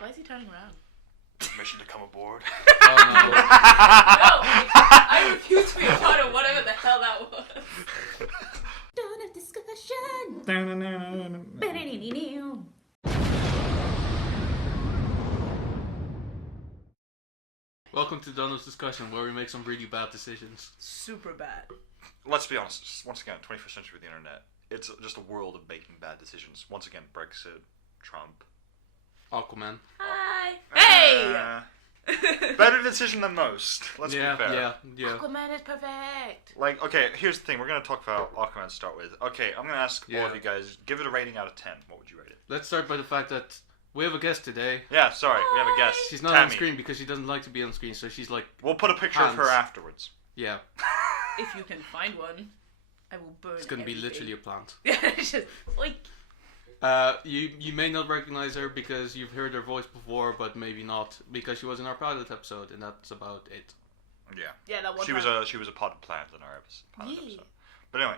Why is he turning around? Permission to come aboard. Oh no. No, I refuse to be a part of whatever the hell that was. Dawn of discussion. Welcome to Donald's Discussion, where we make some really bad decisions. Super bad. Let's be honest. Once again, 21st century with the internet, it's just a world of making bad decisions. Once again, Brexit, Trump. Aquaman. Hi. Hey. Better decision than most. Let's be fair. Yeah. Aquaman is perfect. Like, okay, here's the thing. We're going to talk about Aquaman to start with. Okay, I'm going to ask all of you guys, give it a rating out of 10. What would you rate it? Let's start by the fact that we have a guest today. Yeah, sorry, we have a guest. She's not Tammy. on screen because she doesn't like to be on screen, so she's like... We'll put a picture of her afterwards. Yeah. If you can find one, I will burn It's going to be everything. literally a plant. Yeah, it's just like... You may not recognize her because you've heard her voice before, but maybe not because she was in our pilot episode, and that's about it. Yeah. Yeah, that one She time. was a potted plant in our pilot episode. But anyway,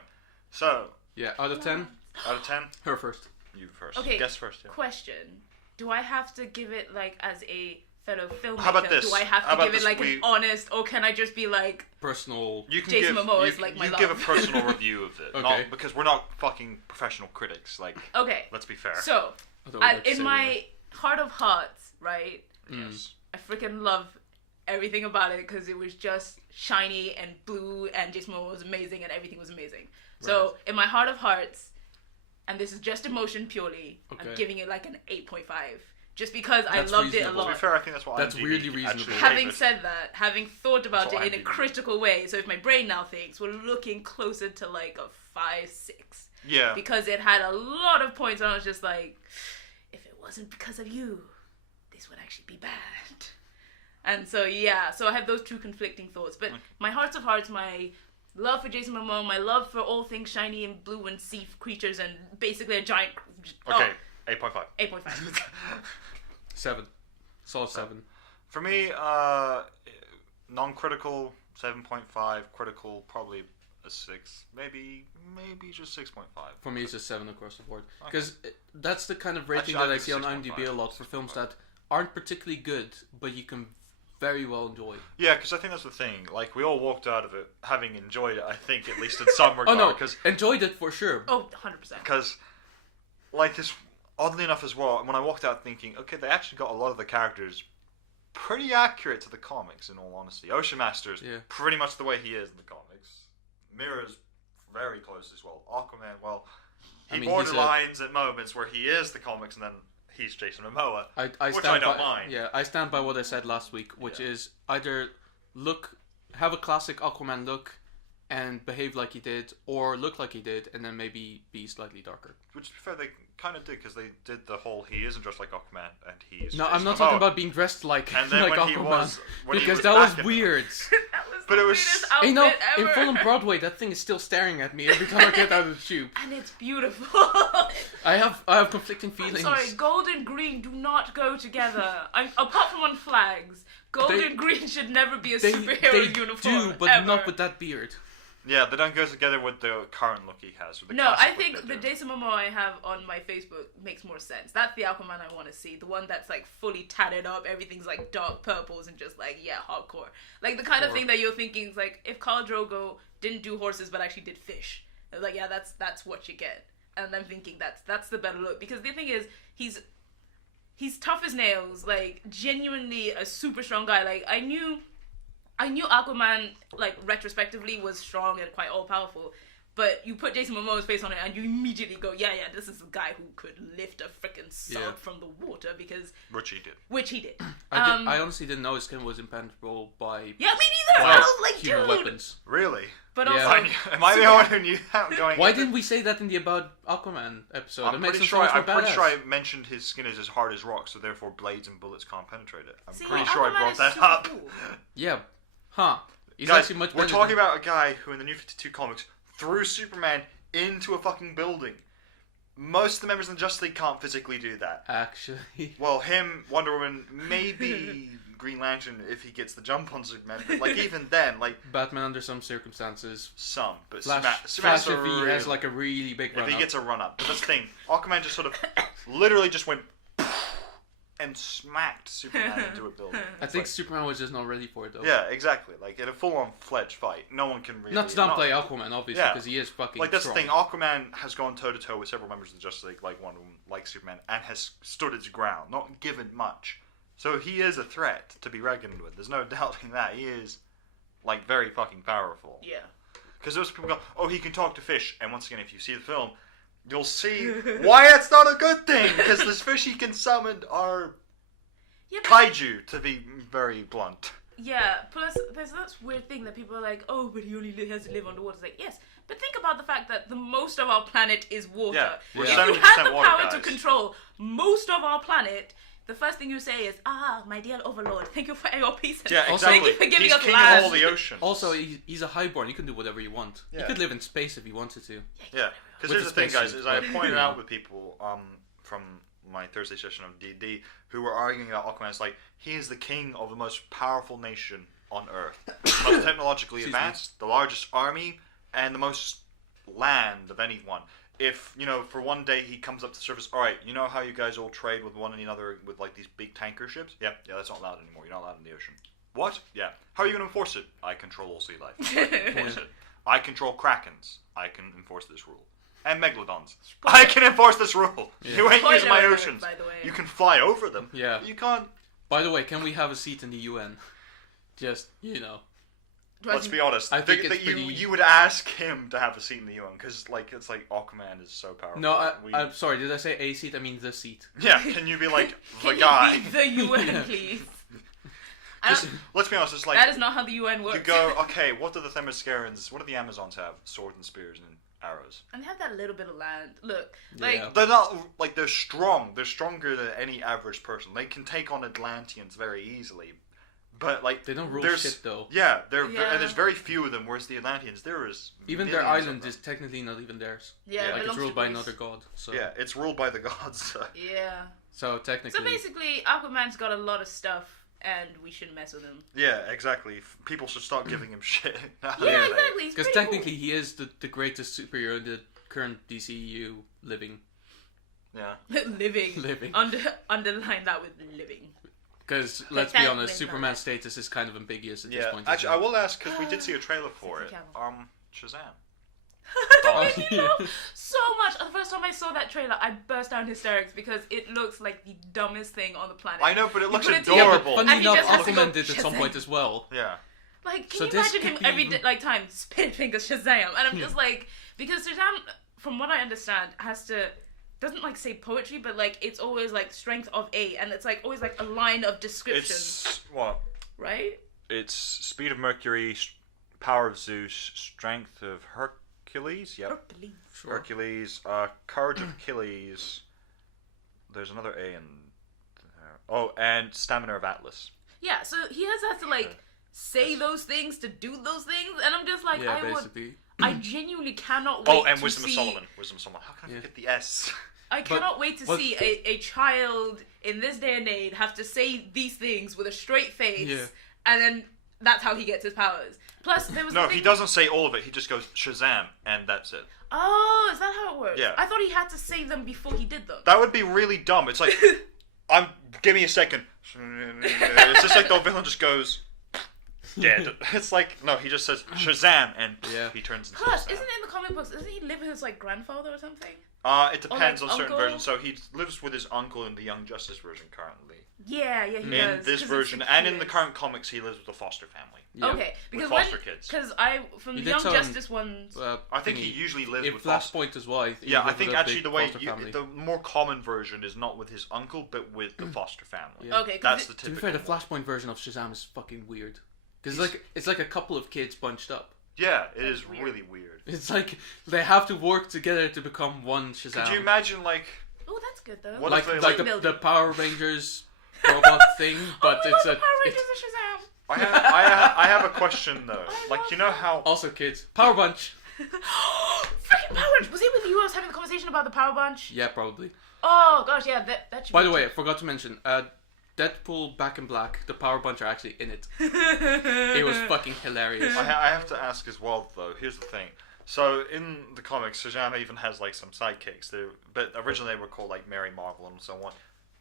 so Yeah, out of 10, out of 10, her first. you first. Okay. Guess first. Yeah. Question. Do I have to give it like as a fellow filmmaker? How about this? Do I have How to about give it this? like an honest, or can I just be like... Personal. You can Jason give Momoa you, is like my you love. give a personal review of it, Okay. not because we're not fucking professional critics. Like, Okay, let's be fair. so, I don't like to in say my heart of hearts, right, Yes. I freaking love everything about it because it was just shiny and blue and Jason Momoa was amazing and everything was amazing. So, in my heart of hearts, and this is just emotion purely, I'm Okay. giving it like an 8.5. Just because That's I loved reasonable. it a To be lot. fair, I think that's what That's IMDb weirdly actually reasonable. gave Having it. said that, having thought about That's it what in a IMDb critical way, so if my brain now thinks, we're looking closer to like a 5-6. Yeah. Because it had a lot of points and I was just like, if it wasn't because of you, this would actually be bad. And so yeah, so I have those two conflicting thoughts. But my hearts of hearts, my love for Jason Momoa, my love for all things shiny and blue and sea creatures and basically a giant... Okay, 8.5. 8.5. 7. Solid 7. For me, non-critical 7.5, critical probably a 6, maybe just 6.5. For me, it's a 7 across the board. Okay. Because that's the kind of rating Actually, that I I'd see on give it IMDb a lot for films that aren't particularly good, but you can very well enjoy. Yeah, because I think that's the thing. Like, we all walked out of it having enjoyed it, I think, at least in some regard. Oh no, Because, enjoyed it for sure. Oh, 100%. like, this, oddly enough as well, when I walked out thinking, okay, they actually got a lot of the characters pretty accurate to the comics, in all honesty. Ocean Master's pretty much the way he is in the comics. Mira's very close as well. Aquaman, well, he borderlines at moments where he is the comics and then he's Jason Momoa, which I don't mind. Yeah, I stand by what I said last week, which is either have a classic Aquaman look and behave like he did, or look like he did and then maybe be slightly darker. Which, to be fair, they kind of did, because they did the whole he isn't dressed like Aquaman and he's No, Jason I'm not Momoa. talking about being dressed like, And then like when he Aquaman, was- when he because was that back was in- weird. That was But the it was- weirdest You outfit know, ever. in Fulham Broadway, that thing is still staring at me every time I get out of the tube. And it's beautiful. I have conflicting feelings. I'm sorry, gold and green do not go together. Apart from on flags, gold and green should never be a superhero uniform. do, but ever. not with that beard. Yeah, they don't go together with the current look he has. With the No, classic I look think they the do. Jason Momoa I have on my Facebook makes more sense. That's the Aquaman I want to see. The one that's like fully tatted up, everything's like dark purples and just like, yeah, hardcore. Like the kind of thing that you're thinking is like, if Khal Drogo didn't do horses but actually did fish. It's like, yeah, that's what you get. And I'm thinking that's the better look. Because the thing is, he's tough as nails, like genuinely a super strong guy. Like I knew Aquaman, like, retrospectively was strong and quite all-powerful, but you put Jason Momoa's face on it and you immediately go, yeah, this is a guy who could lift a freaking sub from the water, because... Which he did. I honestly didn't know his skin was impenetrable by... Yeah, me neither! I was like, human dude! weapons. Really? But Yeah. also... Am I the only one who knew that going Why into- didn't we say that in the About Aquaman episode? I'm It makes pretty him sure so much I'm more pretty badass. sure I mentioned his skin is as hard as rock, so therefore blades and bullets can't penetrate it. I'm See, pretty sure I Aquaman brought is that super up. cool. Yeah. Huh. He's Guys, actually much we're better talking than- about a guy who in the New 52 comics threw Superman into a fucking building. Most of the members of the Justice League can't physically do that. Actually. Well, him, Wonder Woman, maybe Green Lantern if he gets the jump on Superman, but like even then, like Batman under some circumstances. some, but Flash Superman's if he has like a really big run if he up. gets a run up. But that's the thing, Aquaman just sort of literally just went and smacked Superman into a building. I think Superman was just not ready for it though. Yeah, exactly. Like in a full-on fledged fight, no one can really. Not to downplay Aquaman, obviously, because he is fucking. Like that's strong. the thing. Aquaman has gone toe to toe with several members of the Justice League, like Wonder Woman, like Superman, and has stood his ground, not given much. So he is a threat to be reckoned with. There's no doubting that he is, like, very fucking powerful. Yeah. Because those people go, oh, he can talk to fish, and once again, if you see the film, you'll see why it's not a good thing. Because the fish he can summon are kaiju, to be very blunt. Yeah, plus there's that weird thing that people are like, oh, but he only has to live underwater. It's like, yes, but think about the fact that the most of our planet is water. Yeah, If you had the water, power guys. to control most of our planet, the first thing you say is, my dear overlord, thank you for your peace. Yeah, exactly. Thank you for giving He's us king land. of all the oceans. Also, he's a highborn. He can do whatever you want. Yeah. He could live in space if he wanted to. Yeah, because here's the thing, guys, is I pointed out with people from my Thursday session of D&D who were arguing about Aquaman. It's like, he is the king of the most powerful nation on Earth. The most technologically advanced, the largest army, and the most land of anyone. If, for one day he comes up to the surface, alright, you know how you guys all trade with one another with, like, these big tanker ships? Yeah, that's not allowed anymore. You're not allowed in the ocean. What? Yeah. How are you going to enforce it? I control all sea life. I can enforce it. I control krakens. I can enforce this rule. And megalodons. I can enforce this rule. Yeah. You ain't using my oceans. By the way. You can fly over them. Yeah. But you can't. By the way, can we have a seat in the UN? Just, Let's be honest. I think that you would ask him to have a seat in the UN because, like, it's like Aquaman is so powerful. No, I'm sorry. Did I say a seat? I mean the seat. Yeah. Can you be like the can guy? You be the UN, please? Let's be honest. It's like that is not how the UN works. You go, okay. What do the Themyscirans? What do the Amazons have? Swords and spears and arrows. And they have that little bit of land. Look, they're not like they're strong. They're stronger than any average person. They can take on Atlanteans very easily. But like they don't rule shit though. Yeah, and there's very few of them. Whereas the Atlanteans, there is even their island is technically not even theirs. Yeah, like it's ruled by another god. So yeah, it's ruled by the gods. Yeah. So technically. So basically, Aquaman's got a lot of stuff, and we shouldn't mess with him. Yeah, exactly. People should start giving him shit. Yeah, exactly. Because technically, he is the greatest superhero in the current DCEU living. Yeah. living. Underline that with living. Because, let's be honest, Superman's status is kind of ambiguous at this point. Actually, I will ask, because we did see a trailer for it. Shazam. So much. The first time I saw that trailer, I burst out in hysterics because it looks like the dumbest thing on the planet. I know, but it looks adorable. Funny enough, Aquaman did at some point as well. Yeah. Like, can you imagine him every time spit fingers Shazam? And I'm just like, because Shazam, from what I understand, doesn't like say poetry, but like it's always like strength of A, and it's like always like a line of description. It's what? Right? It's speed of Mercury, power of Zeus, strength of Hercules. Yep. Hercules. Sure. Hercules, courage of Achilles. There's another A in there. Oh, and stamina of Atlas. Yeah, so he has to like say those things to do those things, and I'm just like, I genuinely cannot wait. Oh, and to Wisdom see... of Solomon. Wisdom of Solomon. How can I forget the S? I cannot wait to see a child in this day and age have to say these things with a straight face, and then that's how he gets his powers. Plus, there was he doesn't say all of it. He just goes Shazam, and that's it. Oh, is that how it works? Yeah. I thought he had to say them before he did them. That would be really dumb. It's like, give me a second. It's just like the villain just goes dead. It's like, no, he just says Shazam, and he turns into Plus, Shazam. isn't it in the comic books, doesn't he live with his like grandfather or something? It depends on certain uncle? versions. So he lives with his uncle in the Young Justice version currently. Yeah, he does. In this version, and in the current comics, he lives with a foster family. Yeah. Okay, because with foster kids. Because from the Young Justice ones, I think he usually lives with Flashpoint as well. I think actually the more common version is not with his uncle, but with the foster family. Yeah. Okay, that's the typical. To be fair, the Flashpoint version of Shazam is fucking weird. Because it's like a couple of kids bunched up. Yeah, it is really weird. It's like they have to work together to become one Shazam. Could you imagine like? Oh, that's good though. Like the Power Rangers robot thing, but it's Power Rangers of Shazam. I have a question though. Like, you know how? Also, kids, Power Bunch. Freaking Power Bunch! Was he with you? I was having a conversation about the Power Bunch. Yeah, probably. Oh gosh, yeah. That should By the way, I forgot to mention. Deadpool Back in Black, the Power Bunch are actually in it. It was fucking hilarious. I have to ask as well, though. Here's the thing. So, in the comics, Shazam even has, like, some sidekicks. But originally they were called, like, Mary Marvel and so on.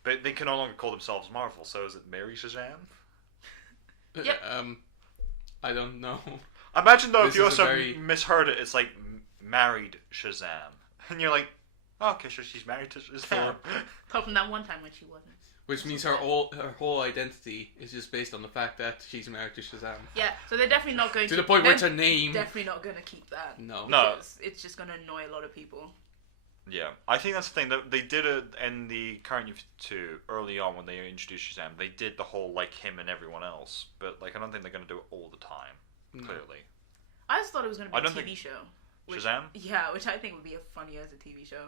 But they can no longer call themselves Marvel, so is it Mary Shazam? Yep. I don't know. Imagine though This if you is a also very- misheard it, it's like married Shazam. And you're like, oh, okay, so she's married to Shazam. Apart from that one time when she wasn't. Which means her whole identity is just based on the fact that she's married to Shazam. Yeah, so they're definitely not going to... To the point where it's her name. Definitely not going to keep that. No. Because it's just going to annoy a lot of people. Yeah, I think that's the thing. That they did it in the current New early on when they introduced Shazam. They did the whole like him and everyone else, but like I don't think they're going to do it all the time. No. Clearly, I just thought it was going to be a TV show. Shazam? Yeah, which I think would be funny as a TV show.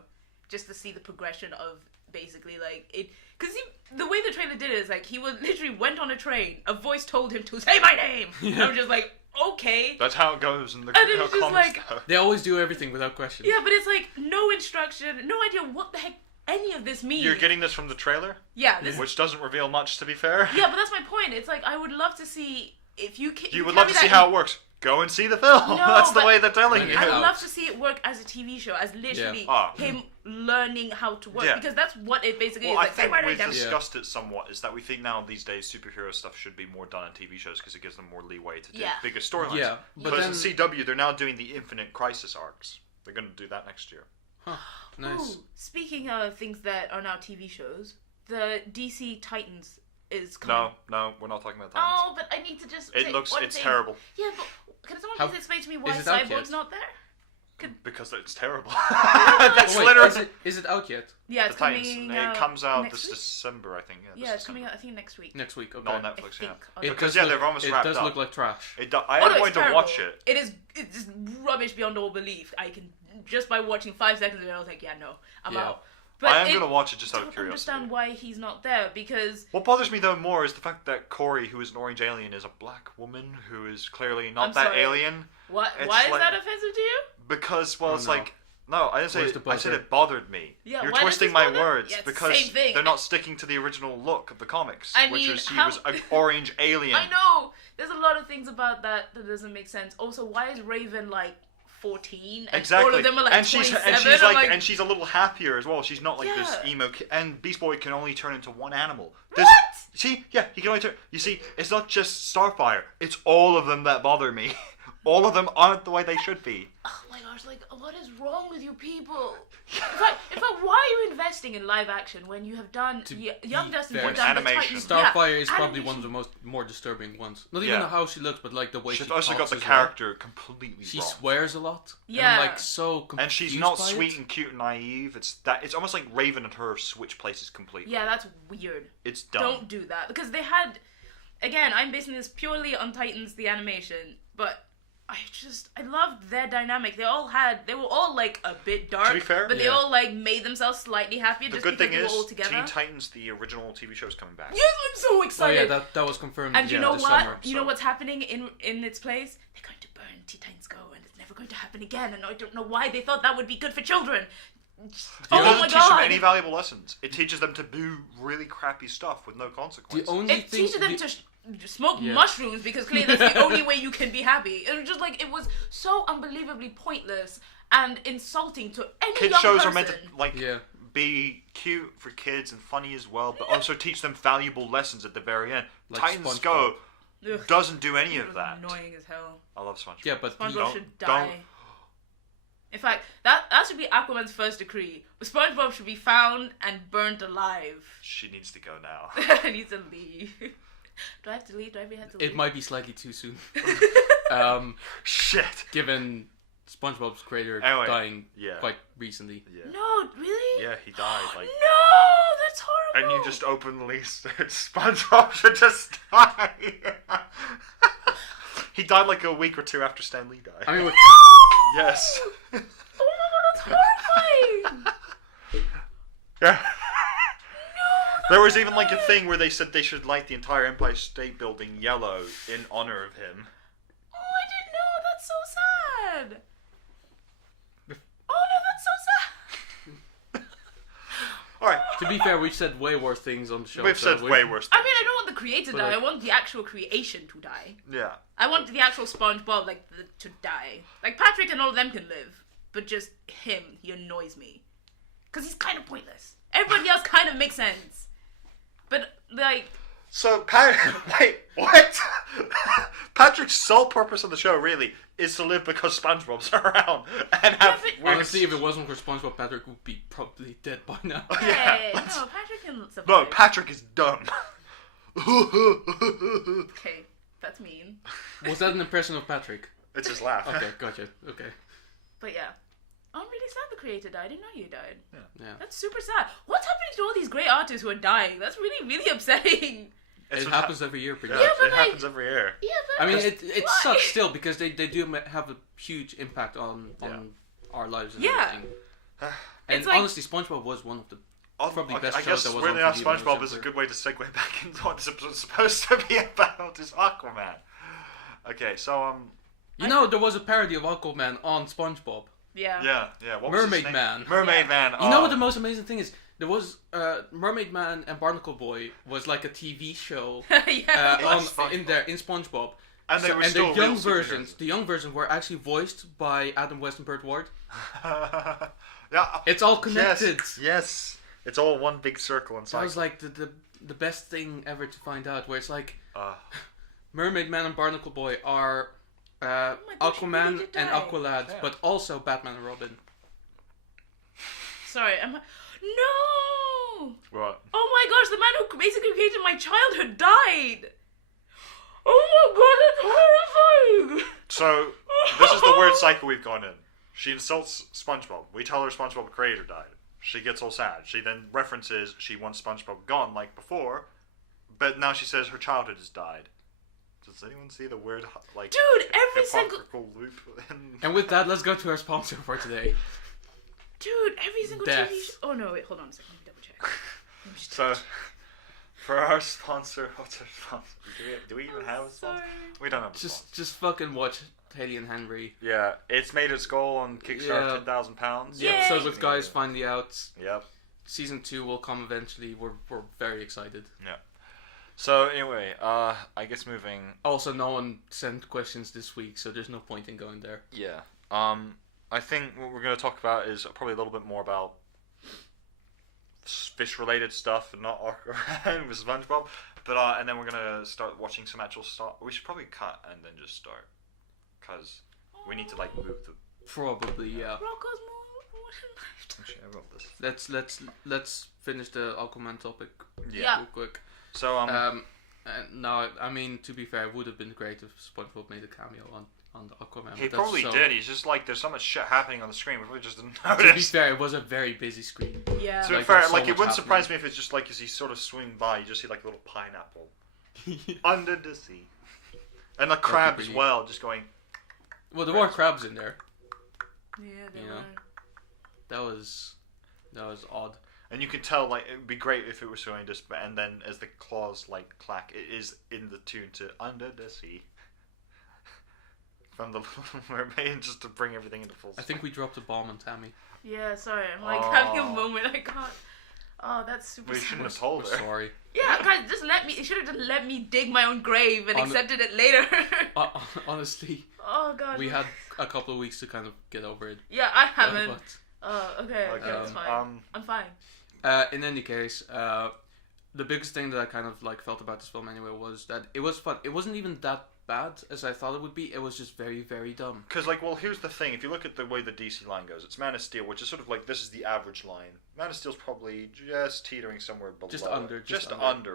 Just to see the progression of basically like it. Because the way the trailer did it is like he was literally went on a train. A voice told him to say my name. And I'm just like, okay. That's how it goes in the And it's just comics. like- Though. They always do everything without question. Yeah, but it's like no instruction, no idea what the heck any of this means. You're getting this from the trailer, yeah, this which doesn't reveal much. To be fair, yeah, but that's my point. It's like I would love to see if you can. you would love to see how it works. Go and see the film. No, That's the but way they're telling you. I would out. love to see it work as a TV show, as literally him learning how to work, Yeah. because that's what it basically Well, is. I Like, say think my we've name. discussed it somewhat. Is that we think now these days superhero stuff should be more done on TV shows because it gives them more leeway to do bigger storylines. Yeah, but Because then... in CW they're now doing the Infinite Crisis arcs. They're going to do that next year. Huh, nice. Ooh, speaking of things that are now TV shows, the DC Titans is coming. No, we're not talking about that. Oh, but I need to just. It say looks, one it's thing. terrible. Yeah, but can someone How- please explain to me why is it out Cyborg's yet? not there? Because it's terrible. That's That's Oh, wait, literally is it out yet? Yeah, the it's Titans. coming It comes out next this week? December, I think. Yeah, it's coming out, I think, next week. Next week, okay. No, on I Netflix, think. yeah. It Because does they've almost it wrapped does up. look like trash. I Oh, am no, going it's to terrible. watch it. It's just rubbish beyond all belief. I can just by watching 5 seconds of it, I was like, yeah, no, I'm Yeah. out. But I am going to watch it just I out of don't curiosity. understand why he's not there because What bothers me though more is the fact that Corey, who is an orange alien, is a black woman who is clearly not I'm that sorry. alien. why It's is like- that offensive to you? Because, well, Oh, it's no. like... No, I didn't say Where's it, the I said buzzer? it bothered me. Yeah, You're why does twisting this my bother? words Yeah, it's the because same thing. they're not sticking to the original look of the comics, I which mean, is he how- was an orange alien. I know. There's a lot of things about that doesn't make sense. Also, why is Raven like 14 and Exactly. all of them are like and she's 27? I'm like and she's a little happier as well. She's not like this Yeah. emo and Beast Boy can only turn into one animal. What? See? Yeah, he can only turn. You see, it's not just Starfire. It's all of them that bother me. All of them aren't the way they should be. Oh my gosh, like, what is wrong with you people? In fact, why are you investing in live action when you have done Young Justice, fair. you've done Animation. the Titans? Starfire is probably animation. one of the more disturbing ones. Not even Yeah. how she looks, but like the way She's she also talks got the as well. character completely She wrong. swears a lot. Yeah. And I'm like so confused And she's not by sweet it. and cute and naive. It's almost like Raven and her switch places completely. Yeah, that's weird. It's dumb. Don't do that. Because they had... Again, I'm basing this purely on Titans, the animation, but... I loved their dynamic. They were all like a bit dark, To be fair, but they yeah. all like made themselves slightly happier The just good because thing they were is, all together. Teen Titans, the original TV show, is coming back. Yes, I'm so Oh excited. yeah, that was confirmed. And you know this what? Summer, You know so. what's happening in its place? They're going to burn Teen Titans Go, and it's never going to happen again. And I don't know why they thought that would be good for children. It Oh doesn't my teach them god! any valuable lessons. It teaches them to do really crappy stuff with no The consequences. only It thing teaches them the- to smoke Yeah. mushrooms because clearly that's the only way you can be happy. It was just like it was so unbelievably pointless and insulting to any Kids young shows person. are meant to like Yeah. be cute for kids and funny as well, but also teach them valuable lessons at the very end. Like Titans SpongeBob. Go Ugh, doesn't do any it of was that. annoying as hell. I love SpongeBob. Yeah, but SpongeBob the, should die. In fact, that should be Aquaman's first decree. SpongeBob should be found and burnt alive. She needs to go now. I need to leave. Do I have to leave? Do I have to leave? it might be slightly too soon. Shit. Given SpongeBob's creator Anyway, dying yeah. quite recently. Yeah. No, really? Yeah, he died. Like, No, that's horrible. and you just openly said SpongeBob should just die. He died like a week or two after Stan Lee died. I mean, with, Yes. Oh my god, that's horrifying. Yeah. There was even like a thing where they said they should light the entire Empire State Building yellow in honor of him. Oh, I didn't know. That's so sad. Oh no, that's so sad. Alright, to be fair, we've said way worse things on the show. we've so said way worse I things. mean, I don't want the creator to But, die. like- I want the actual creation to die. Yeah. I want the actual SpongeBob, to die. Like, Patrick and all of them can live. But just him, he annoys me. Because he's kind of pointless. Everybody else kind of makes sense. But like. So, wait, what? Patrick's sole purpose on the show, really, is to live because SpongeBob's around and have. Honestly, if it wasn't for SpongeBob, Patrick would be probably dead by now. Hey, no, Patrick can survive. No, Patrick is dumb. Okay, that's mean. Was that an impression of Patrick? It's his laugh. Okay, gotcha. Okay. But yeah. I'm really sad the creator died. I didn't know you died. Yeah. That's super sad. What's happening to all these great artists who are dying? That's really, really upsetting. It happens every year, pretty much. much. But it happens every year. Yeah, but I mean, it sucks still because they do have a huge impact on our lives and everything. And like, honestly, SpongeBob was one of the probably best shows that was really on enough, TV. SpongeBob is a good way to segue back into what this episode's supposed to be about, is Aquaman. Okay, so you know, there was a parody of Aquaman on SpongeBob. Yeah. What was Mermaid Man. Mermaid Man. You know what the most amazing thing is? There was Mermaid Man and Barnacle Boy was like a TV show in SpongeBob. And they were still the young versions. The young versions were actually voiced by Adam West and Burt Ward. Yeah, it's all connected. Yes, it's all one big circle inside. That was like the best thing ever to find out. Where it's like Mermaid Man and Barnacle Boy are Aquaman and Aqualad, but also Batman and Robin. Sorry, no! What? Oh my gosh, the man who basically created my childhood died! Oh my god, that's horrifying! So, this is the weird cycle we've gone in. She insults SpongeBob. We tell her SpongeBob creator died. She gets all sad. She then references she wants SpongeBob gone like before, but now she says her childhood has died. Does anyone see the weird, like, dude, every single loop? And with that, let's go to our sponsor for today. Dude, every single TV show. Oh no, wait, hold on a second. Let me double check. So, for our sponsor, what's our sponsor? Do we even have a sponsor? We don't have a sponsor. Just fucking watch Haley and Henry. Yeah, it's made its goal on Kickstarter, £10,000. The episode with guys finally out. Yep. Season 2 will come eventually. We're very excited. Yeah. So anyway, I guess moving. Also, no one sent questions this week, so there's no point in going there. Yeah. I think what we're going to talk about is probably a little bit more about fish-related stuff and not Aquaman with SpongeBob. But and then we're going to start watching some actual stuff. We should probably cut and then just start, because we need to like move the. Probably, yeah. Actually, I wrote this. Let's finish the Aquaman topic. Yeah. Real quick. So no, I mean, to be fair, it would have been great if SpongeBob made a cameo on the Aquaman. He probably did. He's just like, there's so much shit happening on the screen, we just didn't notice. To be fair, it was a very busy screen. Yeah. To be fair, like, it wouldn't surprise me if it's just like, as he sort of swing by, you just see like a little pineapple under the sea, and a crab as well, just going. Well, there were crabs in there. Yeah, there were. That was odd. And you can tell, like, it would be great if it was showing just, and then as the claws, like, clack, it is in the tune to Under the Sea. From the Little Mermaid, just to bring everything into full swing. I think we dropped a bomb on Tammy. Yeah, sorry. I'm like having a moment. I can't. Oh, that's super. We shouldn't have told her. Sorry. Yeah, guys, just let me. You should have just let me dig my own grave and accepted it later. Honestly. Oh god. We had a couple of weeks to kind of get over it. Yeah, I haven't. Okay, that's fine. I'm fine. In any case, the biggest thing that I kind of like felt about this film anyway was that it was fun. It wasn't even that bad as I thought it would be. It was just very, very dumb. Because, like, well, here's the thing. If you look at the way the DC line goes, it's Man of Steel, which is sort of like, this is the average line. Man of Steel's probably just teetering somewhere below. Just under it.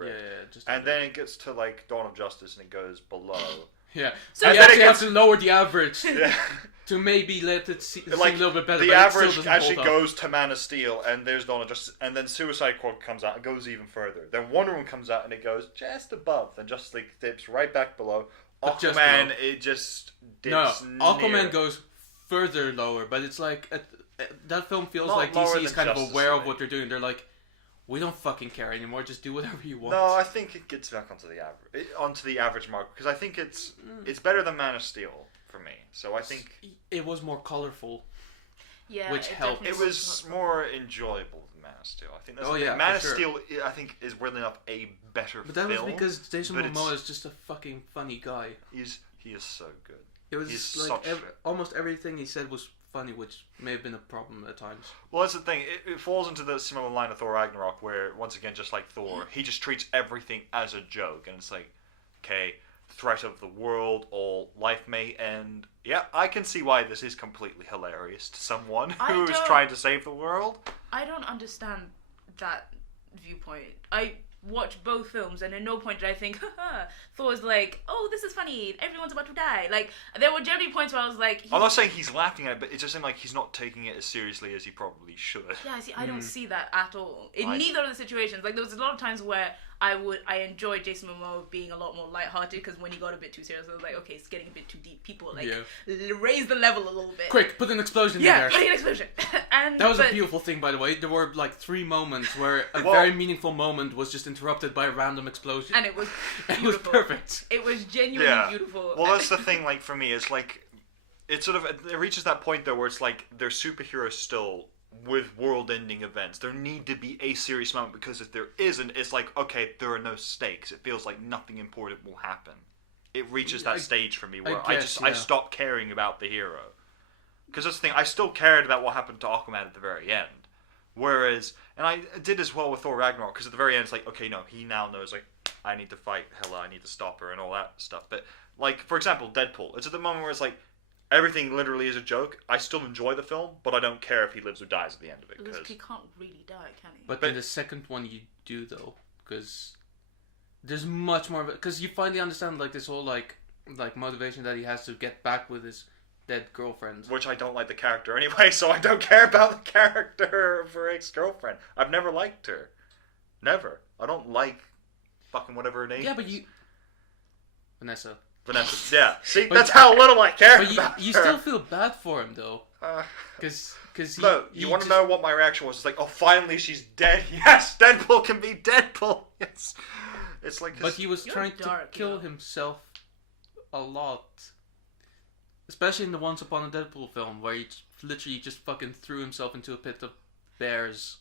Yeah, just under. Then it gets to, like, Dawn of Justice and it goes below. Yeah. So you actually have to lower the average. Yeah. To maybe let it seem like, a little bit better. The average actually goes to Man of Steel, and there's Dawn of Justice, and then Suicide Squad comes out and goes even further. Then Wonder Woman comes out and it goes just above. Then Justice League dips right back below. Aquaman, it just dips. No, Aquaman goes further lower, but it's like that film feels like DC is kind of aware of what they're doing. They're like, we don't fucking care anymore. Just do whatever you want. No, I think it gets back onto the average mark, because I think it's better than Man of Steel for me. So I think it was more colorful. Yeah, which helped. It was more enjoyable than Man of Steel. I think that's Man of Steel. I think is weirdly enough a better film. But that was because Jason Momoa is just a fucking funny guy. He is so good. It was like almost everything he said was funny, which may have been a problem at times. Well, that's the thing. It falls into the similar line of Thor Ragnarok, where once again, just like Thor, he just treats everything as a joke, and it's like, okay, threat of the world, all life may end. Yeah, I can see why this is completely hilarious to someone who's trying to save the world. I don't understand that viewpoint. I watch both films, and at no point did I think, haha, Thor's like, oh, this is funny, everyone's about to die. Like, there were generally points where I was like... I'm not saying he's laughing at it, but it just seemed like he's not taking it as seriously as he probably should. Yeah, see, I don't see that at all. In neither of the situations. Like, there was a lot of times where I enjoyed Jason Momoa being a lot more lighthearted, because when he got a bit too serious, I was like, okay, it's getting a bit too deep. People, like, raise the level a little bit. Quick, put an explosion in there. Yeah, put an explosion. And that was a beautiful thing, by the way. There were, like, 3 moments where a very meaningful moment was just interrupted by a random explosion. And it was beautiful. It was perfect. It was genuinely beautiful. Well, that's the thing, like, for me, it's like, it reaches that point, though, where it's like, they're superheroes still, with world-ending events. There need to be a serious moment, because if there isn't, it's like, okay, there are no stakes. It feels like nothing important will happen. It reaches that stage for me where I stop caring about the hero. Because that's the thing, I still cared about what happened to Aquaman at the very end. Whereas, and I did as well with Thor Ragnarok, because at the very end it's like, okay, no, he now knows, like, I need to fight Hela, I need to stop her, and all that stuff. But, like, for example, Deadpool, it's at the moment where it's like, everything literally is a joke. I still enjoy the film, but I don't care if he lives or dies at the end of it. Because he can't really die, can he? But in the second one you do, though, because there's much more of it. Because you finally understand, like, this whole, like motivation that he has to get back with his dead girlfriend. Which I don't like the character anyway, so I don't care about the character of her ex-girlfriend. I've never liked her. Never. I don't like fucking whatever her name is. Yeah, but you... Vanessa, yeah. See, that's how little I care but about you her. still feel bad for him, though. Because no, you want to know what my reaction was? It's like, oh, finally she's dead. Yes, Deadpool can be Deadpool. Yes. It's like... But he was trying to kill himself a lot. Especially in the Once Upon a Deadpool film, where he literally just fucking threw himself into a pit of bears.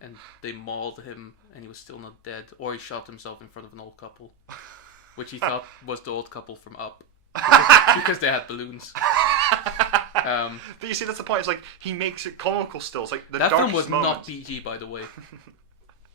And they mauled him, and he was still not dead. Or he shot himself in front of an old couple. Which he thought was the old couple from Up. Because they had balloons. But you see, that's the point. It's like, he makes it comical still. It's like, that film was not PG, by the way.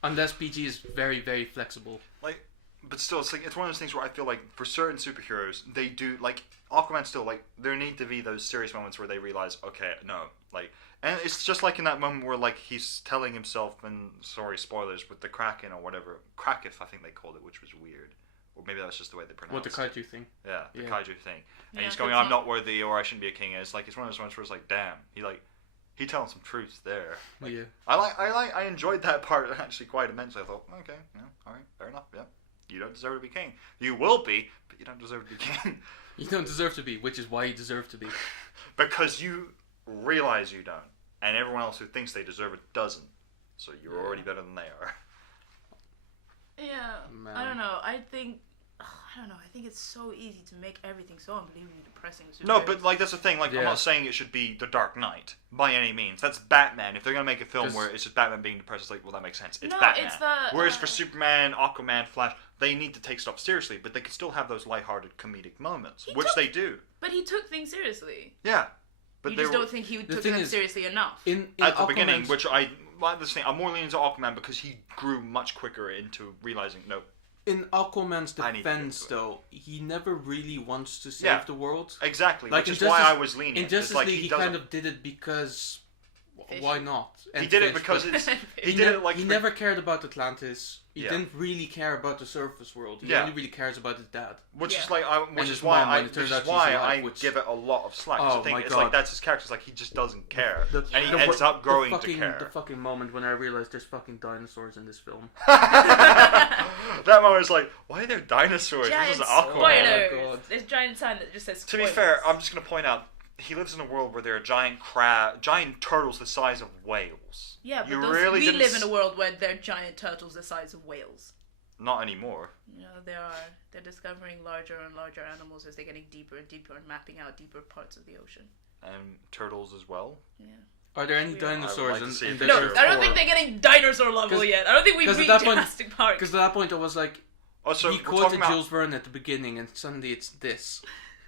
Unless PG is very, very flexible. Like, but still, it's like, it's one of those things where I feel like, for certain superheroes, they do, like, Aquaman still, like, there need to be those serious moments where they realize, okay, no, like, and it's just like in that moment where, like, he's telling himself, and, sorry, spoilers, with the Kraken or whatever, Krakif, I think they called it, which was weird. Or maybe that's just the way they pronounce it. What, the kaiju thing? Yeah, the kaiju thing. And he's going, I'm not worthy, or I shouldn't be a king. And it's like, it's one of those ones where it's like, damn, he telling some truths there. Like, yeah. I enjoyed that part actually quite immensely. I thought, okay, yeah, alright, fair enough, yeah. You don't deserve to be king. You will be, but you don't deserve to be king. You don't deserve to be, which is why you deserve to be. Because you realize you don't. And everyone else who thinks they deserve it doesn't. So you're already better than they are. Yeah, man. I don't know. I think it's so easy to make everything so unbelievably depressing. No, but like that's the thing. Like I'm not saying it should be The Dark Knight by any means. That's Batman. If they're gonna make a film where it's just Batman being depressed, it's like, well, that makes sense. It's Batman. Whereas for Superman, Aquaman, Flash, they need to take stuff seriously, but they can still have those lighthearted comedic moments, they do. But he took things seriously. Yeah, but you just don't think he took them seriously enough. At the beginning, which I like this thing. I'm more leaning to Aquaman because he grew much quicker into realizing no. In Aquaman's defense, though, he never really wants to save the world. Exactly, like, which is why I was leaning. In Justice League, he kind of did it because... Why not? And he did it because it's... He never cared about Atlantis. He didn't really care about the surface world. He only really cares about his dad. Which is why I give it a lot of slack. Oh my God. It's like that's his character. It's like he just doesn't care. And he ends up growing to care. The fucking moment when I realized there's fucking dinosaurs in this film. That moment is like, why are there dinosaurs? Giant this is Aquaman. Spoilers. There's a giant sign that just says spoilers. To be fair, I'm just going to point out, he lives in a world where there are giant turtles the size of whales. Yeah, but we live in a world where there are giant turtles the size of whales. Not anymore. You know, they're discovering larger and larger animals as they're getting deeper and deeper and mapping out deeper parts of the ocean. And turtles as well? Yeah. Are there any dinosaurs in the No, I don't think they're getting dinosaur level yet. I don't think we've reached Jurassic Park. Because at that point I was like, he quoted Jules Verne at the beginning and suddenly it's this.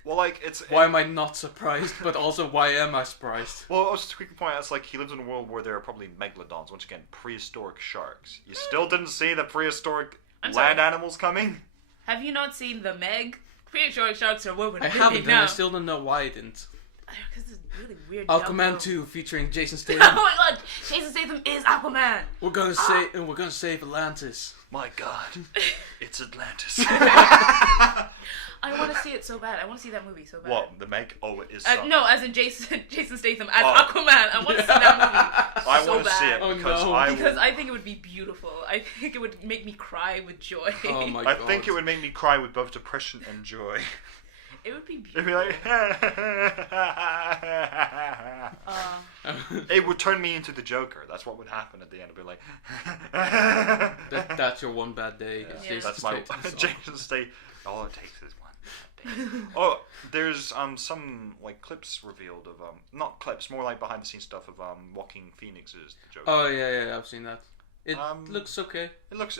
Well, like, it's... Why am I not surprised, but also why am I surprised? Well, I was just quickly point out, it's like he lives in a world where there are probably megalodons, once again, prehistoric sharks. You still didn't see the prehistoric land animals coming? Have you not seen The Meg? Prehistoric sharks are what we're I haven't, and I still don't know why I didn't. Because it's really weird. Aquaman 2 featuring Jason Statham. Oh my god, Jason Statham is Aquaman. We're gonna save Atlantis. My god, it's Atlantis. I want to see it so bad. I want to see that movie so bad. What, The Meg? Oh, it is. No, as in Jason Statham as Aquaman. I want to see that movie. I want to see it because I think it would be beautiful. I think it would make me cry with joy. Oh my god! I think it would make me cry with both depression and joy. It would be beautiful. It'd be like, it would turn me into the Joker. That's what would happen at the end. It'd be like, that's your one bad day. Yeah. That's my Jason Statham. All it takes is one bad day. Oh, there's some like clips revealed of not clips, more like behind the scenes stuff of Joaquin Phoenix's the Joker. Oh yeah, I've seen that. It looks okay. It looks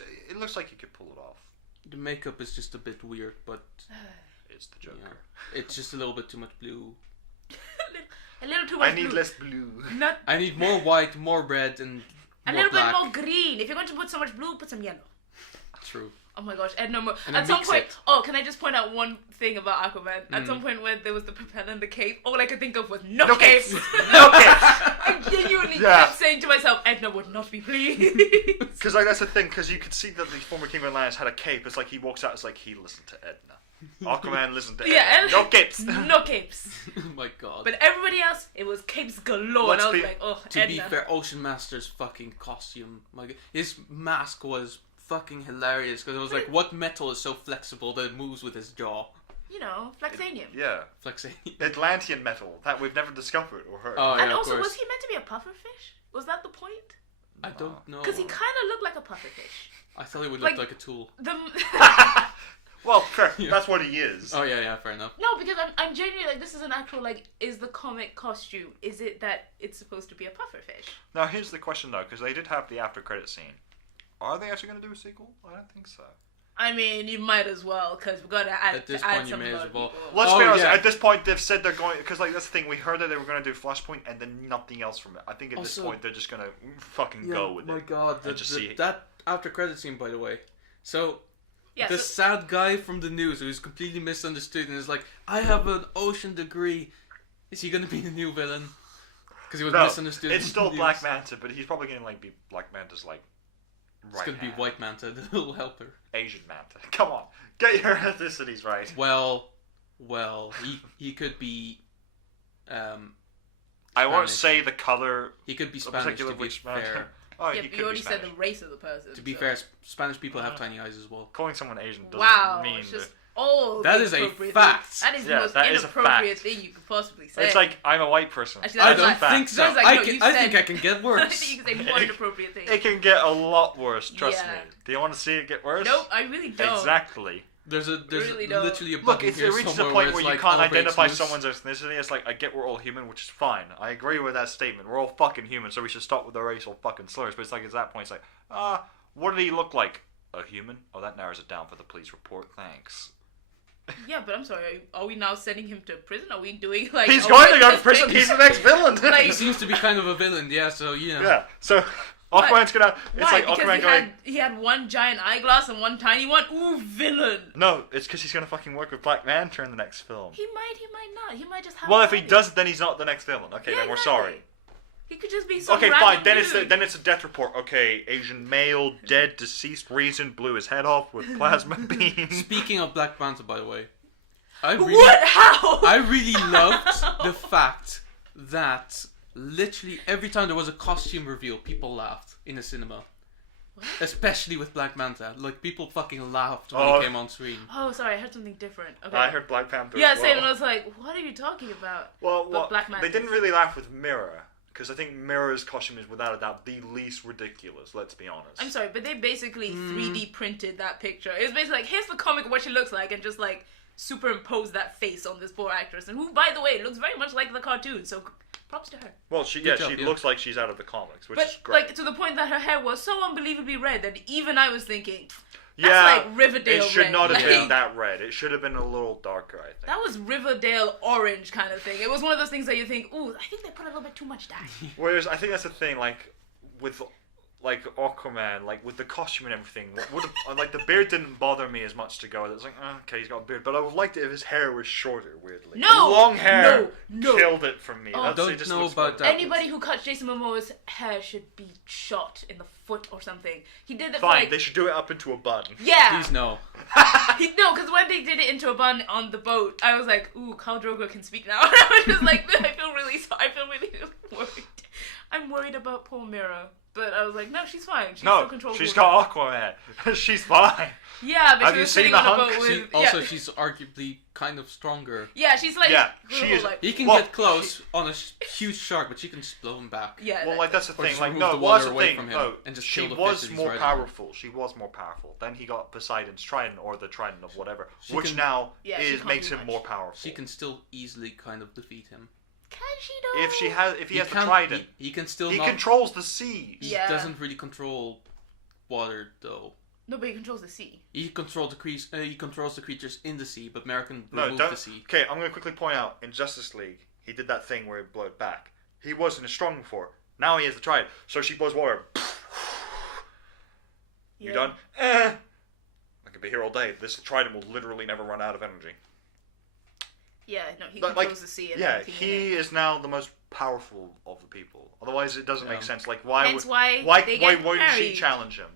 like he could pull it off. The makeup is just a bit weird, but. It's the Joker. Yeah. It's just a little bit too much blue. A little too much blue. I need less blue. I need more white, more red, and a little bit more green. If you're going to put so much blue, put some yellow. True. Oh my gosh, and no more. At some point, can I just point out one thing about Aquaman? At some point when there was the propeller and the cape, all I could think of was no cape. No cape. I genuinely kept saying to myself, Edna would not be pleased. Because like that's the thing, because you could see that the former King of Atlantis had a cape. It's like he walks out, it's like he listened to Edna. Aquaman listened to Edna. No capes. No capes. Oh my god. But everybody else, it was capes galore. And I was like, oh, to be fair, Ocean Master's fucking costume, my god, his mask was fucking hilarious because it was like, what metal is so flexible that it moves with his jaw? You know, flexanium. Yeah. Flexanium. Atlantean metal that we've never discovered or heard. Oh, yeah, and also, of course. was he meant to be a pufferfish? Was that the point? I don't know. Because he kind of looked like a pufferfish. I thought he would look like a tool. Well, fair. Yeah. That's what he is. Oh yeah, fair enough. No, because I'm genuinely like, this is an actual like, is the comic costume? Is it that it's supposed to be a pufferfish? Now here's the question though, because they did have the after credit scene. Are they actually going to do a sequel? I don't think so. I mean, you might as well, because we've got to add. At this point, you may as well. Let's be honest. Yeah. At this point, they've said they're going, because like that's the thing. We heard that they were going to do Flashpoint, and then nothing else from it. I think at this point they're just going to fucking go with it. My god, that after credit scene, by the way. So. Yeah, the sad guy from the news who's completely misunderstood and is like, I have an ocean degree. Is he going to be the new villain? Because he was misunderstood. It's still Black Manta, but he's probably going to like be Black Manta's like. It's going to be White Manta, the little helper. Asian Manta. Come on, get your ethnicities right. Well, he could be. I won't say the color. He could be Spanish. To be fair. Oh, yeah, you already said the race of the person. To be fair, Spanish people have tiny eyes as well. Calling someone Asian doesn't mean just that is a fact. That is the most inappropriate thing you could possibly say. It's like, I'm a white person. Actually, I don't think so. I think I can get worse. I think you can say more inappropriate things. It can get a lot worse, trust me. Do you want to see it get worse? Nope, I really don't. Exactly. There's literally a look, it reaches a point where you can't identify someone's ethnicity. It's like, I get we're all human, which is fine. I agree with that statement. We're all fucking human, so we should stop with the racial fucking slurs. But it's like, at that point, it's like, what did he look like? A human? Oh, that narrows it down for the police report. Thanks. Yeah, but I'm sorry. Are we now sending him to prison? Are we doing like? He's going to go to prison. He's the next villain. Like, he seems to be kind of a villain. Yeah. So yeah. Yeah. So. Aquaman's gonna. It's why? like Because Aquaman he had one giant eyeglass and one tiny one. Ooh, villain. No, it's because he's gonna fucking work with Black Manta in the next film. He might not. He might just have. Well, if he does, then he's not the next villain. Okay, then we're sorry. He could just be some. Okay, random fine. dude. Then it's a death report. Okay, Asian male, dead, deceased, reason, blew his head off with plasma beams. Speaking of Black Manta, by the way, How? I really loved the fact that. Literally every time there was a costume reveal, people laughed in the cinema. What? Especially with Black Manta. Like, people fucking laughed when he came on screen. Oh, sorry, I heard something different. Okay. I heard Black Panther Yeah, as same, and I was like, what are you talking about? Well, Black Manta. They didn't really laugh with Mirror, because I think Mirror's costume is without a doubt the least ridiculous, let's be honest. I'm sorry, but they basically 3D printed that picture. It was basically like, here's the comic of what she looks like, and just like, superimpose that face on this poor actress, and who, by the way, looks very much like the cartoon, so props to her. Well, she looks like she's out of the comics, which is great. Like, to the point that her hair was so unbelievably red that even I was thinking, That's like Riverdale it should red. not have Like, been that red. It should have been a little darker, I think. that was Riverdale orange kind of thing. It was one of those things that you think, ooh, I think they put a little bit too much dye. Whereas I think that's the thing, like with like Aquaman, like with the costume and everything, would have, like the beard didn't bother me as much to go. It was like, okay, he's got a beard, but I would have liked it if his hair was shorter. Weirdly, No, the long hair no. killed it for me. Oh, That's, don't it just know looks about better. that. Anybody who cuts Jason Momoa's hair should be shot in the foot or something. He did it. Fine, for, they should do it up into a bun. Yeah. Please no. No, because when they did it into a bun on the boat, I was like, ooh, Khal Drogo can speak now. I was just like, I feel really worried. I'm worried about poor Mira. But I was like, no, she's fine. She still controls she's water. got Aquaman. She's fine. Yeah, but Have she you was seen sitting the on a hunk? boat with... Also, she's arguably kind of stronger. Yeah, she's like... Yeah, she is- Like, He can Well, get close on a huge shark, but she can blow him back. yeah. Well, like that's the Or thing. just Like, remove no, the well, that's water the away thing. from him No, and just she kill the fish was that he's more riding on. powerful. She was more powerful. Then he got Poseidon's trident or the trident of whatever, She which can- now Yeah, she can't makes do him much. more powerful. She can still easily kind of defeat him. Can she though? If he has the can't- trident, he can still he not. controls the seas. He Yeah. doesn't really control water though. Nobody controls the sea. He controls the creatures in the sea, but Mera can No, remove don't. the sea. Okay, I'm gonna quickly point out in Justice League, he did that thing where he blew it back. He wasn't as strong before. Now he has the trident, so she blows water. You done? I could be here all day. This trident will literally never run out of energy. Yeah, no, he But, controls the sea. And Yeah, everything in he it. is now the most powerful of the people. Otherwise, it doesn't make Yeah. sense. Like, why? Hence would, why they get wouldn't she married. challenge him?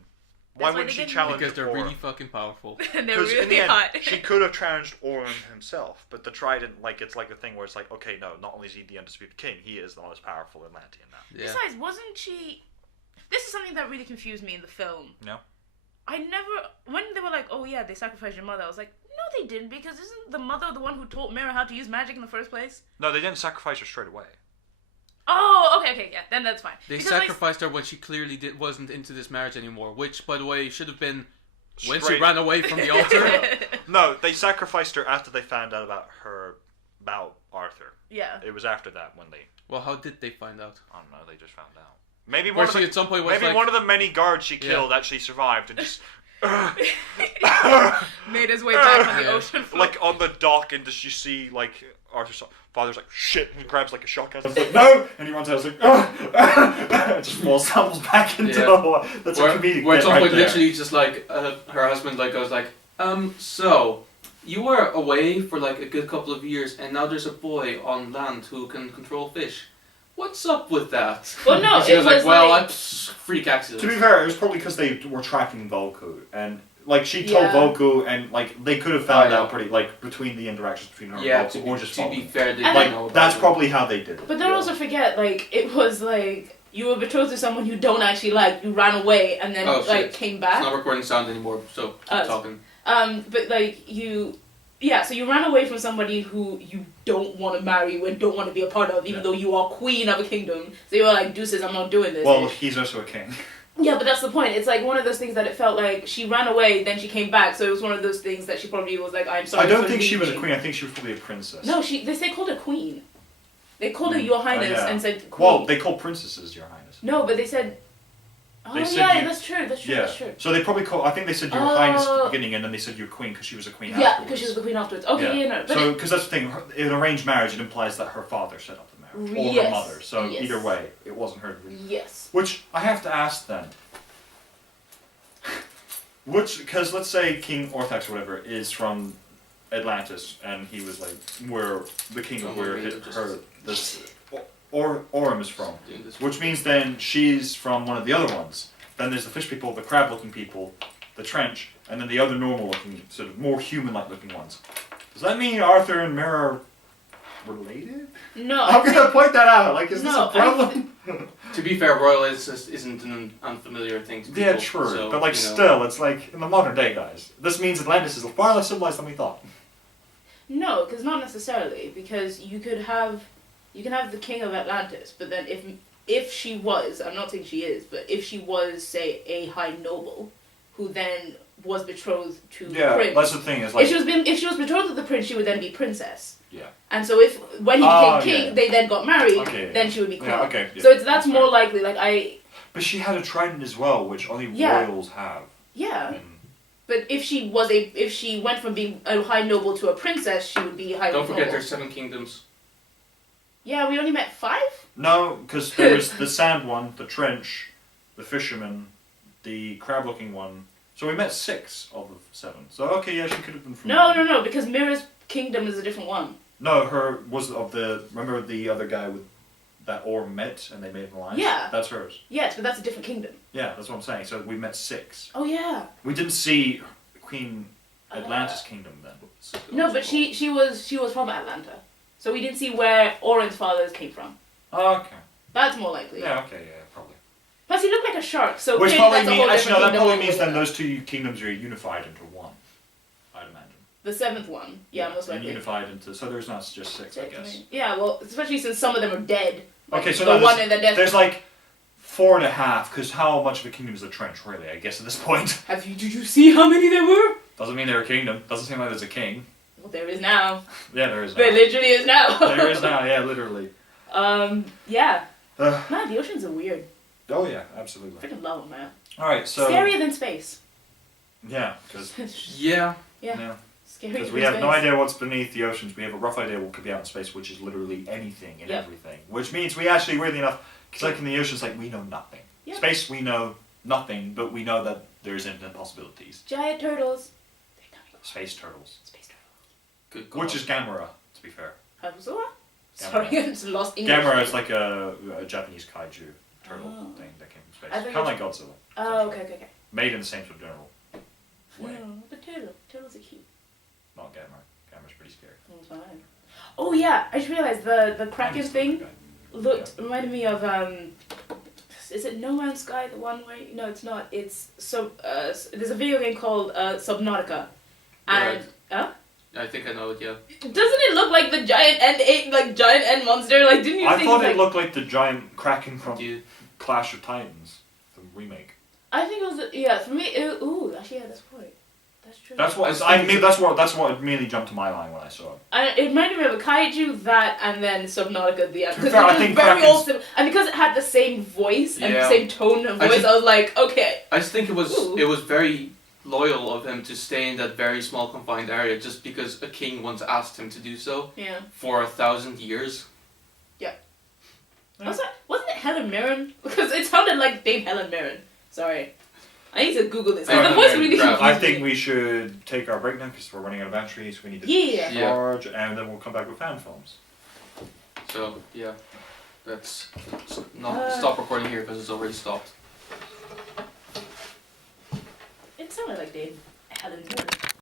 That's Why why wouldn't they she get challenge Because they're Orin? really fucking powerful. And they're Because really in the end, hot. she could have challenged Orin himself, but the trident, like, it's like a thing where it's like, okay, no, not only is he the undisputed king, he is the most powerful Atlantean now. Yeah. Besides, wasn't she... This is something that really confused me in the film. No. I never... When they were like, oh yeah, they sacrificed your mother, I was like, no they didn't, because isn't the mother the one who taught Mira how to use magic in the first place? No, they didn't sacrifice her straight away. Oh, okay, yeah, then that's fine. They Because, sacrificed her when she clearly wasn't into this marriage anymore, which, by the way, should have been when she Straight- ran away from the altar. No, they sacrificed her after they found out about Arthur. Yeah. It was after that when they, Well, how did they find out? I don't know, they just found out. Maybe Where one of she the, at some point was maybe like, one of the many guards she Yeah. killed actually survived and just Made his way back on the Yeah. ocean floor. like on the dock, and does you see like Arthur's father's like shit, and he grabs like a shotgun. He's like no, and he runs out. He's like just falls tumbles back into Yeah. the water. That's a comedic where at bit some right point there. literally just like her husband like goes like, so you were away for like a good couple of years, and now there's a boy on land who can control fish. What's up with that? Well, no, And she it was like, was well, like- that's freak accident. To be fair, it was probably because they were tracking Volku, and like she told Yeah. Volku, and like they could have found Oh, yeah. out pretty like between the interactions between her Yeah, and to Volku, be, or just to be following. fair, they And didn't know Like about that's it. probably how they did it. But don't yeah. also forget, like, it was like, you were betrothed to someone you don't actually like, you ran away, and then, Oh, like, shit. came It's back. not recording sound anymore, so keep talking. But, like, so you ran away from somebody who you don't want to marry and don't want to be a part of, even though you are queen of a kingdom. So you were like, deuces, I'm not doing this. Well, he's also a king. Yeah, but that's the point. It's like one of those things that it felt like she ran away, then she came back. So it was one of those things that she probably was like, I'm sorry. I don't for think she was a leaving. queen. I think she was probably a princess. No, they called her queen. They called her Your Highness yeah. and said queen. Well, they call princesses Your Highness. No, but they said. Oh They said yeah, you- that's true. That's true. Yeah. That's true. So they probably call. I think they said Your Highness at the Oh. beginning, and then they said Your Queen because she was a queen. Yeah, afterwards. because she was the queen afterwards. Okay, yeah, no. But So because that's the thing, in an arranged marriage, it implies that her father set up the marriage, or Yes. her mother. So Yes. either way, it wasn't her. yes. Which I have to ask then. Because let's say King Orthax or whatever is from Atlantis, and he was like where the kingdom where Orem is from, Doing this. which means then she's from one of the other ones. Then there's the fish people, the crab-looking people, the trench, and then the other normal-looking, sort of more human-like looking ones. Does that mean Arthur and Mera are related? No. I'm gonna point that out. Like, is No, this a problem? To be fair, royal incest isn't an unfamiliar thing to people. Yeah, true. So, but like, you know. still, it's like in the modern day, guys. This means Atlantis is far less civilized than we thought. No, because not necessarily. Because you can have the king of Atlantis, but then if she was, I'm not saying she is, but if she was, say, a high noble, who then was betrothed to the Yeah, prince. that's the thing. Is like, if she was betrothed to the prince, she would then be princess. yeah. And so when he became Oh, king, yeah. they then got married, Okay, then yeah. she would be queen. Yeah, okay. Yeah, So that's fair. more likely. Like But she had a trident as well, which only Yeah. royals have. yeah. Mm. But if she went from being a high noble to a princess, she would be high noble. Don't forget there's 7 kingdoms. Yeah, we only met 5? No, because there was the sand one, the trench, the fisherman, the crab-looking one. So we met 6 of the 7. So okay, yeah, she could have been from. No, because Mira's kingdom is a different one. No, her was of the. Remember the other guy with that orb met and they made an alliance? Yeah. That's hers. Yes, but that's a different kingdom. Yeah, that's what I'm saying. So we met 6. Oh yeah. We didn't see Queen Atlantis' kingdom then. No, but she was from Atlanta, so we didn't see where Oren's fathers came from. Oh, okay. That's more likely. Yeah. Okay. Yeah. Probably. Plus, he looked like a shark, so Which clearly probably that's a whole means different actually no, that kingdom probably means then altogether. those 2 kingdoms are unified into one. I'd imagine. The 7th one, yeah, most And likely. unified into so there's not just 6, I guess. Yeah, well, especially since some of them are dead. Like Okay, so the no, one in the death. there's like 4.5, because how much of a kingdom is a trench, really? I guess at this point. Did you see how many there were? Doesn't mean they're a kingdom. Doesn't seem like there's a king. Well, there is now. Yeah, there is now. There literally is now. There is now, yeah, literally. Yeah. Uh, Man, the oceans are weird. oh yeah, absolutely. Freaking love them, man. Alright, so. Scarier than space. Yeah, because Yeah. Yeah. yeah. Scarier Because than we have space. no idea what's beneath the oceans. We have a rough idea what could be out in space, which is literally anything and Yep. everything. Which means we actually, weirdly enough, because like in the oceans, like we know nothing. Yep. Space, we know nothing, but we know that there's infinite possibilities. Giant turtles. They're coming. Space turtles. Space turtles. Good God. Which is Gamera, to be fair. Sorry, I just lost English. Gamera is like a Japanese kaiju turtle Oh. thing that came from space. I think Kind of like Godzilla. Oh, okay. Made in the same sort of general way. No, the turtles are cute. Not Gamera. Gamera's pretty scary. It's fine. Oh yeah, I just realized the Kraken And he's thing the good guy. reminded me of is it No Man's Sky, the one where no, it's not. It's there's a video game called Subnautica, and I think I know it, yeah. doesn't it look like the giant end monster? Like, didn't you I think thought like, it looked like the giant Kraken from You, Clash of Titans, the remake. I think it was yeah for me. Ooh, actually yeah, that's right. That's true. That's what that's what immediately jumped to my mind when I saw it. It reminded me of a kaiju, that, and then Subnautica the end. To be Because fair, I it was think very Kraken's- old, and because it had the same voice and the Yeah. same tone of voice, I was like, okay. I just think it was Ooh. very loyal of him to stay in that very small confined area just because a king once asked him to do so Yeah. for 1,000 years. Wasn't it Helen Mirren? Because it sounded like Dame Helen Mirren. Sorry. I need to Google this. 'cause the Helen voice Mirren, really crap. confused I think me. we should take our break now because we're running out of batteries. We need to Yeah. Yeah. charge, and then we'll come back with fan films. So, yeah. Let's not stop recording here because it's already stopped. It sounded like Dame Helen Mirren.